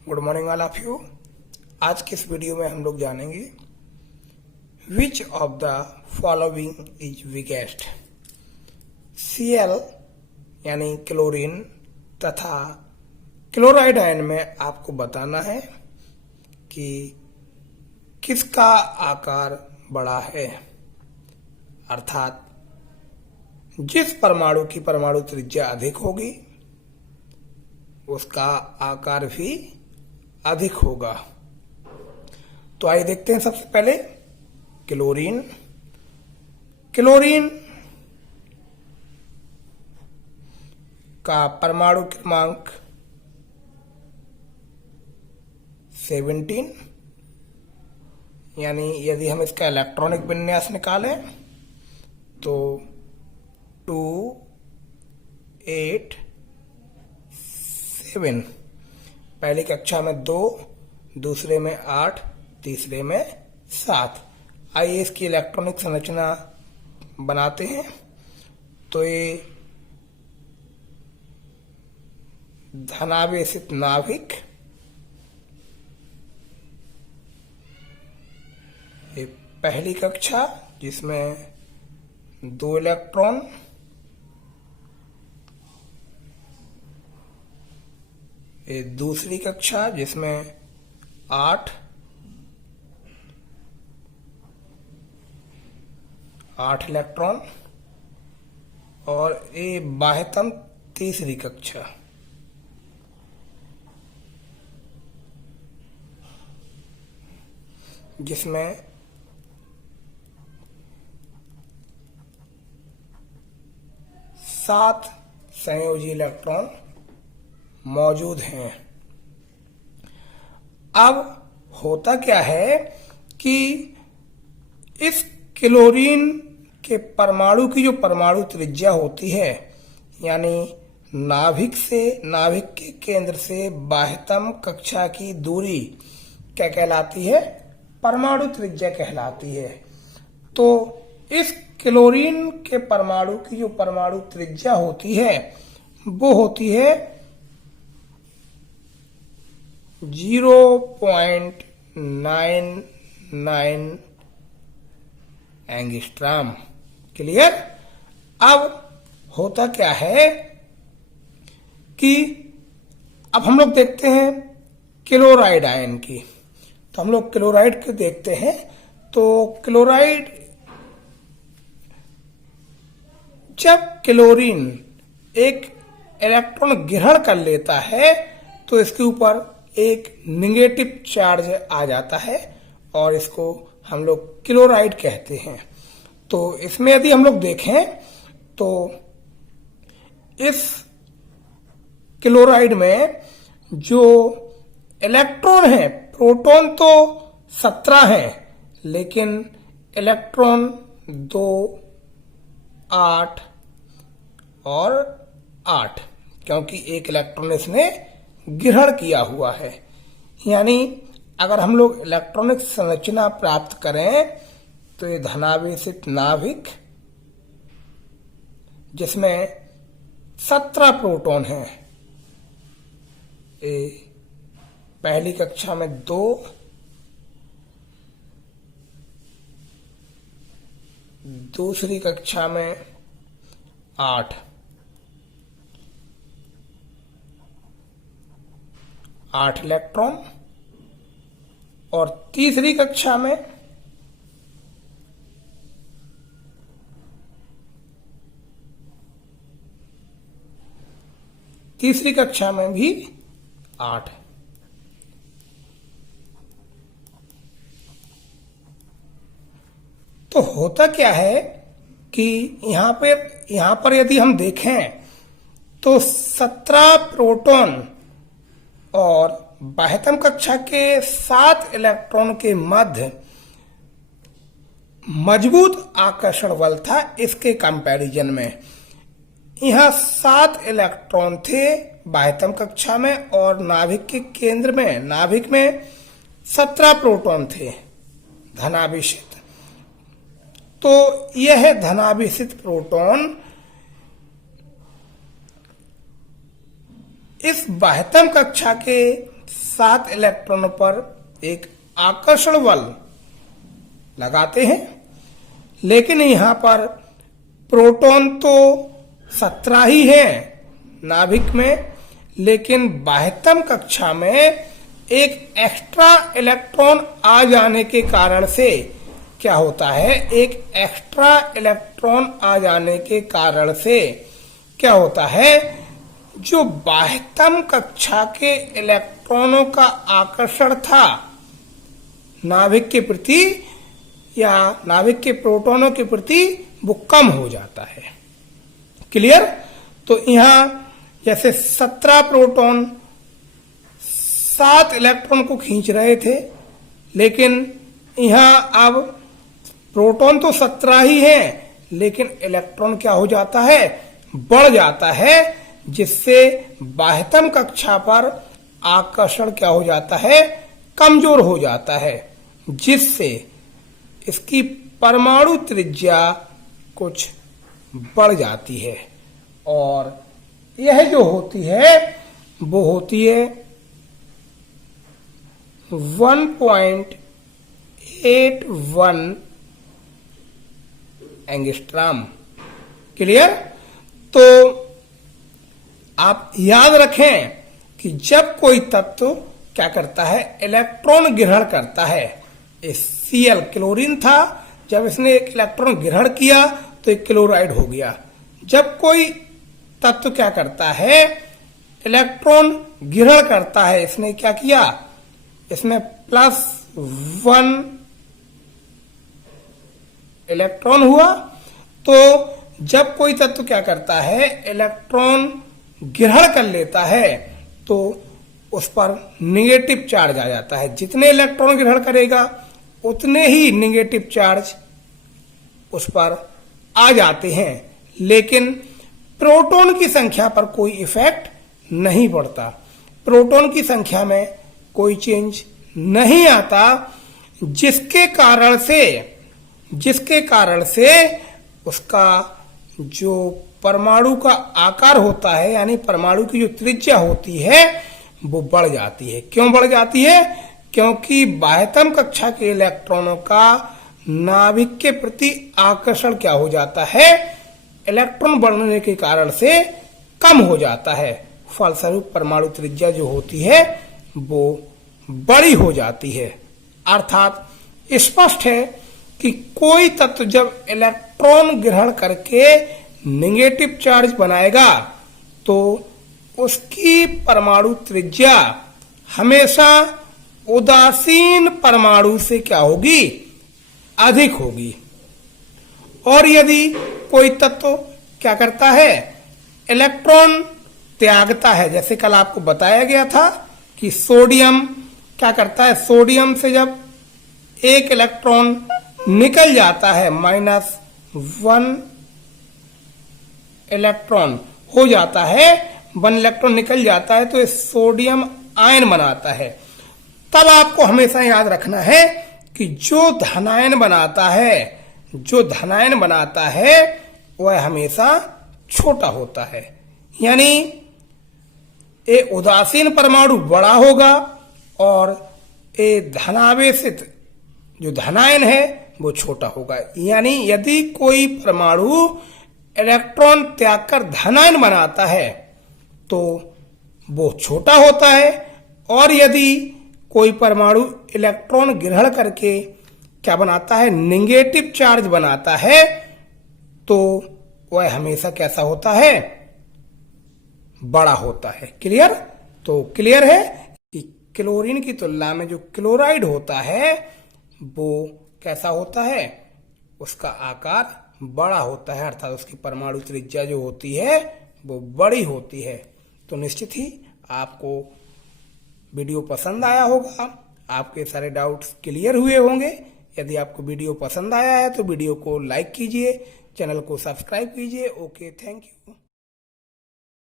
Good morning all of you. आज के इस वीडियो में हम लोग जानेंगे which of the following is weakest. Cl यानी क्लोरीन तथा क्लोराइड आयन में आपको बताना है कि किसका आकार बड़ा है, अर्थात जिस परमाणु की परमाणु त्रिज्या अधिक होगी उसका आकार भी अधिक होगा। तो आइए देखते हैं सबसे पहले क्लोरीन। क्लोरीन का परमाणु क्रमांक 17, यानी यदि हम इसका इलेक्ट्रॉनिक विन्यास निकालें तो 2 8 7। पहली कक्षा में 2, दूसरे में 8, तीसरे में 7। आइए इसकी इलेक्ट्रॉनिक संरचना बनाते हैं। तो ये धनावेशित नाभिक, ये पहली कक्षा जिसमें 2 इलेक्ट्रॉन, ये दूसरी कक्षा जिसमें 8 इलेक्ट्रॉन, और ये बाह्यतम तीसरी कक्षा। जिसमें 7 संयोजी इलेक्ट्रॉन मौजूद हैं। अब होता क्या है कि इस क्लोरीन के परमाणु की जो परमाणु त्रिज्या होती है, यानी नाभिक के केंद्र से बाह्यतम कक्षा की दूरी क्या कहलाती है? परमाणु त्रिज्या कहलाती है। तो इस क्लोरीन के परमाणु की जो परमाणु त्रिज्या होती है वो होती है 0.99 एंगस्ट्रॉम। क्लियर? अब होता क्या है कि अब हम लोग देखते हैं क्लोराइड आयन की। तो हम लोग क्लोराइड को देखते हैं। तो क्लोराइड, जब क्लोरीन एक इलेक्ट्रॉन ग्रहण कर लेता है तो इसके ऊपर एक नेगेटिव चार्ज आ जाता है और इसको हम लोग क्लोराइड कहते हैं। तो इसमें यदि हम लोग देखें तो इस क्लोराइड में जो इलेक्ट्रॉन है, प्रोटॉन तो 17 हैं, लेकिन इलेक्ट्रॉन 2 8 और 8, क्योंकि एक इलेक्ट्रॉन इसने ग्रहण किया हुआ है। यानी अगर हम लोग इलेक्ट्रॉनिक संरचना प्राप्त करें तो ये धनावेशित नाभिक जिसमें 17 प्रोटॉन हैं, ये पहली कक्षा में 2, दूसरी कक्षा में 8 इलेक्ट्रॉन, और तीसरी कक्षा में भी 8। तो होता क्या है कि यहां पर यदि हम देखें तो 17 प्रोटॉन और बाह्यतम कक्षा के 7 इलेक्ट्रॉन के मध्य मजबूत आकर्षण बल था। इसके कंपैरिजन में यहां 7 इलेक्ट्रॉन थे बाह्यतम कक्षा में, और नाभिक के केंद्र में, नाभिक में 17 प्रोटॉन थे धनावेशित। तो यह धनावेशित प्रोटॉन इस बाह्यतम कक्षा के 7 इलेक्ट्रॉनों पर एक आकर्षण बल लगाते हैं, लेकिन यहाँ पर प्रोटॉन तो 17 ही है नाभिक में, लेकिन बाह्यतम कक्षा में एक एक्स्ट्रा इलेक्ट्रॉन आ जाने के कारण से क्या होता है, एक एक्स्ट्रा इलेक्ट्रॉन आ जाने के कारण से क्या होता है, जो बाह्यतम कक्षा के इलेक्ट्रॉनों का आकर्षण था नाभिक के प्रति या नाभिक के प्रोटॉनों के प्रति, वो कम हो जाता है। क्लियर? तो यहां जैसे 17 प्रोटॉन 7 इलेक्ट्रॉन को खींच रहे थे, लेकिन यहां अब प्रोटॉन तो 17 ही है, लेकिन इलेक्ट्रॉन क्या हो जाता है, बढ़ जाता है, जिससे बाह्यतम कक्षा पर आकर्षण क्या हो जाता है, कमजोर हो जाता है, जिससे इसकी परमाणु त्रिज्या कुछ बढ़ जाती है। और यह जो होती है वो होती है 1.81 एंगस्ट्रॉम। क्लियर? तो आप याद रखें कि जब कोई तत्व क्या करता है, इलेक्ट्रॉन ग्रहण करता है, Cl क्लोरीन था, जब इसने एक इलेक्ट्रॉन ग्रहण किया तो एक क्लोराइड हो गया। जब कोई तत्व क्या करता है, इलेक्ट्रॉन ग्रहण करता है, इसने क्या किया, इसमें +1 इलेक्ट्रॉन हुआ, तो जब कोई तत्व क्या करता है, इलेक्ट्रॉन ग्रहण कर लेता है, तो उस पर निगेटिव चार्ज आ जाता है। जितने इलेक्ट्रॉन ग्रहण करेगा उतने ही निगेटिव चार्ज उस पर आ जाते हैं, लेकिन प्रोटॉन की संख्या पर कोई इफेक्ट नहीं पड़ता। प्रोटॉन की संख्या में कोई चेंज नहीं आता, जिसके कारण से उसका जो परमाणु का आकार होता है, यानी परमाणु की जो त्रिज्या होती है, वो बढ़ जाती है। क्यों बढ़ जाती है? क्योंकि बाह्यतम कक्षा के इलेक्ट्रॉनों का नाभिक के प्रति आकर्षण क्या हो जाता है, इलेक्ट्रॉन बढ़ने के कारण से कम हो जाता है। फलस्वरूप परमाणु त्रिज्या जो होती है वो बड़ी हो जाती है। अर्थात स्पष्ट है कि कोई तत्व जब इलेक्ट्रॉन ग्रहण करके नेगेटिव चार्ज बनाएगा तो उसकी परमाणु त्रिज्या हमेशा उदासीन परमाणु से क्या होगी, अधिक होगी। और यदि कोई तत्व क्या करता है, इलेक्ट्रॉन त्यागता है, जैसे कल आपको बताया गया था कि सोडियम क्या करता है, सोडियम से जब एक इलेक्ट्रॉन निकल जाता है, -1 इलेक्ट्रॉन हो जाता है, 1 इलेक्ट्रॉन निकल जाता है, तो सोडियम आयन बनाता है। तब आपको हमेशा याद रखना है कि जो धनायन बनाता है वह हमेशा छोटा होता है, यानी ये उदासीन परमाणु बड़ा होगा और ये धनावेशित जो धनायन है वो छोटा होगा। यानी यदि कोई परमाणु इलेक्ट्रॉन त्याग कर धनायन बनाता है तो वो छोटा होता है, और यदि कोई परमाणु इलेक्ट्रॉन ग्रहण करके क्या बनाता है, नेगेटिव चार्ज बनाता है, तो वह हमेशा कैसा होता है, बड़ा होता है। क्लियर? तो क्लियर है कि क्लोरीन की तुलना में जो क्लोराइड होता है वो कैसा होता है, उसका आकार बड़ा होता है, अर्थात उसकी परमाणु त्रिज्या जो होती है वो बड़ी होती है। तो निश्चित ही आपको वीडियो पसंद आया होगा, आपके सारे डाउट्स क्लियर हुए होंगे। यदि आपको वीडियो पसंद आया है तो वीडियो को लाइक कीजिए, चैनल को सब्सक्राइब कीजिए। Okay, thank you.